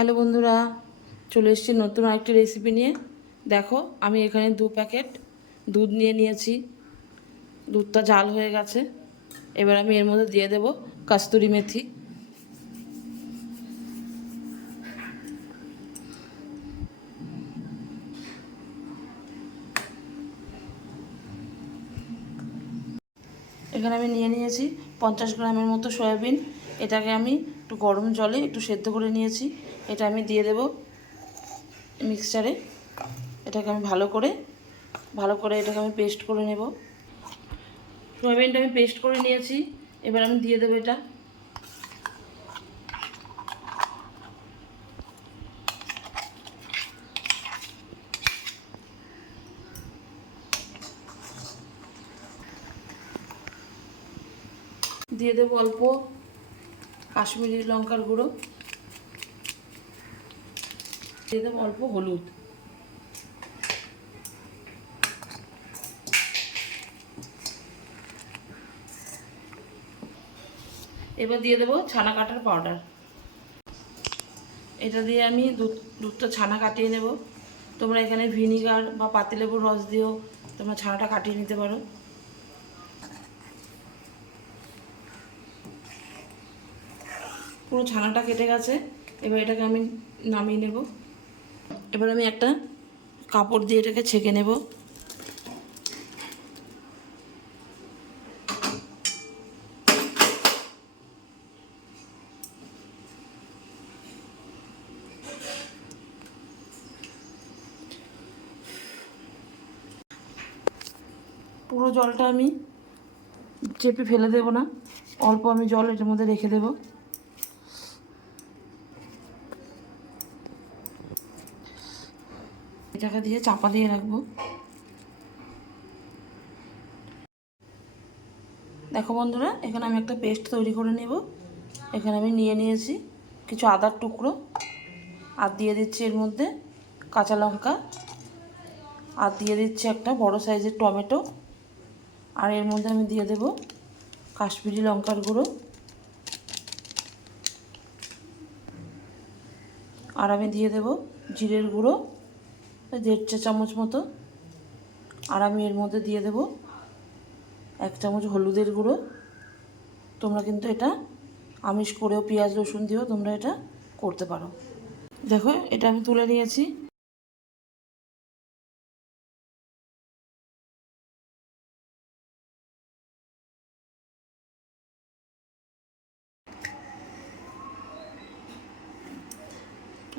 Hello বন্ধুরা, চলে এসেছি নতুন আরেকটি রেসিপি নিয়ে। দেখো, আমি এখানে 2 প্যাকেট দুধ নিয়েছি। দুধটা জাল হয়ে গেছে। এবার আমি এর মধ্যে দিয়ে দেব কস্তুরি মেথি। এখানে আমি নিয়েছি 50 গ্রামের মতো সয়াবিন। এটাকে আমি একটু গরম জলে একটু সেদ্ধ করে নিয়েছি। এটা আমি দিয়ে দেব মিক্সচারে। এটাকে আমি ভালো করে এটাকে আমি পেস্ট করে নেব। সয়াবিনটা আমি পেস্ট করে নিয়েছি। এবার আমি দিয়ে দেবো এটা। দিয়ে দেবো অল্প কাশ্মীরি লঙ্কার গুঁড়ো, দিয়ে দেবো অল্প হলুদ। এবার দিয়ে দেবো ছানা কাটার পাউডার। এটা দিয়ে আমি দুধটা ছানা কাটিয়ে নেব। তোমরা এখানে ভিনিগার বা পাতিলেবুর রস দিয়েও তোমরা ছানাটা কাটিয়ে নিতে পারো। পুরো ছানাটা কেটে গেছে। এবার এটাকে আমি নামিয়ে নেব। এবার আমি একটা কাপড় দিয়ে এটাকে ছেঁকে নেব। পুরো জলটা আমি চেপে ফেলে দেব না, অল্প আমি জল এটার মধ্যে রেখে দেব। এটাকে দিয়ে চাপা দিয়ে রাখবো। দেখো বন্ধুরা, এখানে আমি একটা পেস্ট তৈরি করে নেব। এখানে আমি নিয়েছি কিছু আদার টুকরো, আর দিয়ে দিচ্ছি এর মধ্যে কাঁচা লঙ্কা, আর দিয়ে দিচ্ছি একটা বড় সাইজের টমেটো, আর এর মধ্যে আমি দিয়ে দেব কাশ্মীরি লঙ্কার গুঁড়ো, আর আমি দিয়ে দেব জিরের গুঁড়ো 1.5 চা চামচ মতো, আর আমি এর মধ্যে দিয়ে দেব 1 চামচ হলুদের গুঁড়ো। তোমরা কিন্তু এটা আমিষ করেও পেঁয়াজ রসুন দিয়েও তোমরা এটা করতে পারো। দেখো, এটা আমি তুলে নিয়েছি।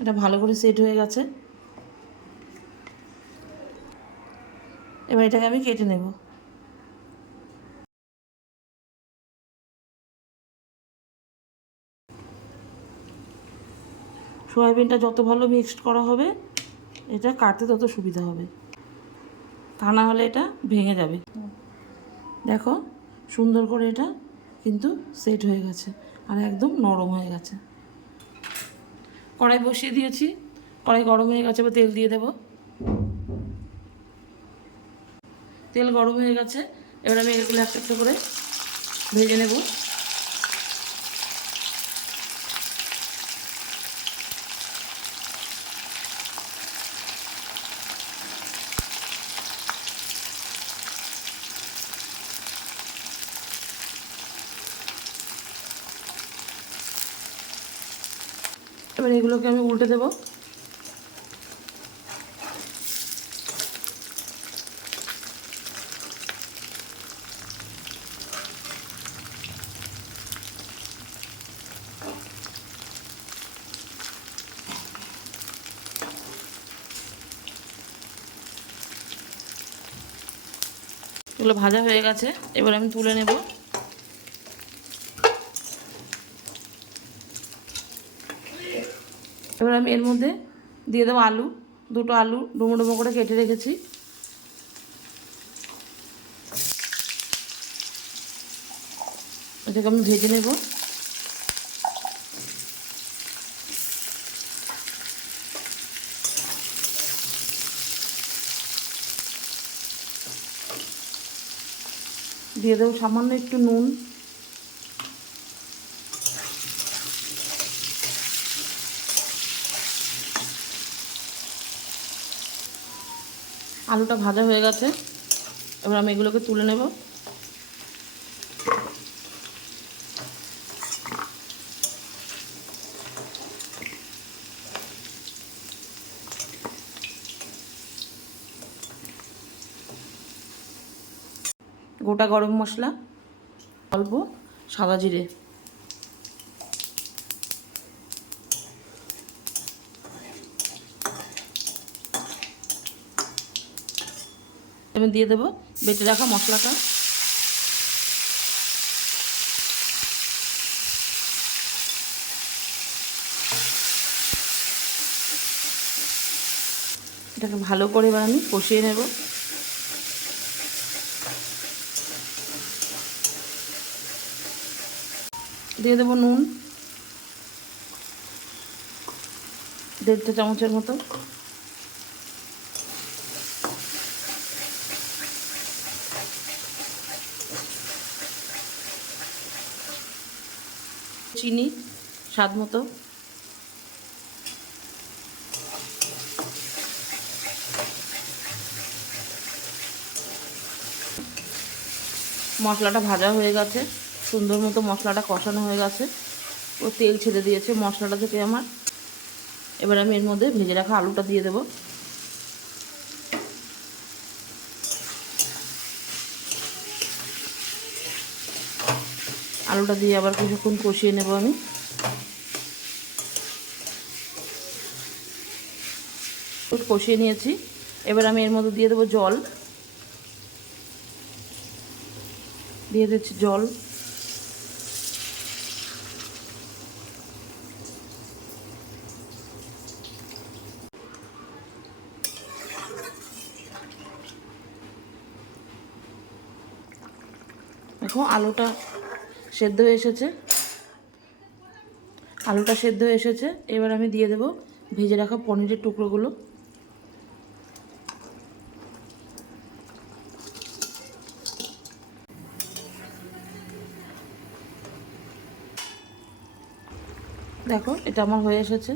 এটা ভালো করে সেট হয়ে গেছে। এবার এটাকে আমি কেটে নেব। সয়াবিনটা যত ভালো মিক্সড করা হবে, এটা কাটতে তত সুবিধা হবে, তা না হলে এটা ভেঙে যাবে। দেখো, সুন্দর করে এটা কিন্তু সেট হয়ে গেছে আর একদম নরম হয়ে গেছে। কড়াই বসিয়ে দিয়েছি, কড়াই গরম হয়ে গেছে। এবার তেল দিয়ে দেব। তেল গরম হয়ে গেছে। এবার আমি এগুলো একটা একটা করে ভেজে নেব। এবার এগুলোকে আমি উল্টে দেব। এগুলো ভাজা হয়ে গেছে। এবার আমি তুলে নেব। এবার আমি এর মধ্যে দিয়ে দেবো আলু। 2টো আলু ডুমো ডুমো করে কেটে রেখেছি। এটাকে আমি ভেজে নেব। দিয়ে দেবো সামান্য একটু নুন, আলুটা ভাজা হয়ে গেছে, এবার আমি এগুলোকে তুলে নেব। গোটা গরম মশলা, অল্প সাদা জিরে, আমি দিয়ে দেবো বেটে রাখা মশলাটা। এটাকে ভালো করে এবার আমি কষিয়ে নেব। দিয়ে দেবো নুন 1.5 চামচের মতো, চিনি স্বাদ মতো, মশলাটা ভাজা হয়ে গেছে, সুন্দর মতো মশলাটা কষানো হয়ে গেছে, ও তেল ছেড়ে দিয়েছে মশলাটা থেকে আমার। এবার আমি এর মধ্যে ভেজে রাখা আলুটা দিয়ে দেব। আলুটা দিয়ে আবার কিছুক্ষণ কষিয়ে নেব আমি। কষিয়ে নিয়েছি, এবার আমি এর মধ্যে দিয়ে দেবো জল। দিয়ে দিচ্ছি জল। দেখো আলুটা সেদ্ধ হয়ে এসেছে, আলুটা সেদ্ধ হয়ে এসেছে। এবার আমি দিয়ে দেব ভেজে রাখা পনিরের টুকরোগুলো। দেখো এটা আমার হয়ে এসেছে।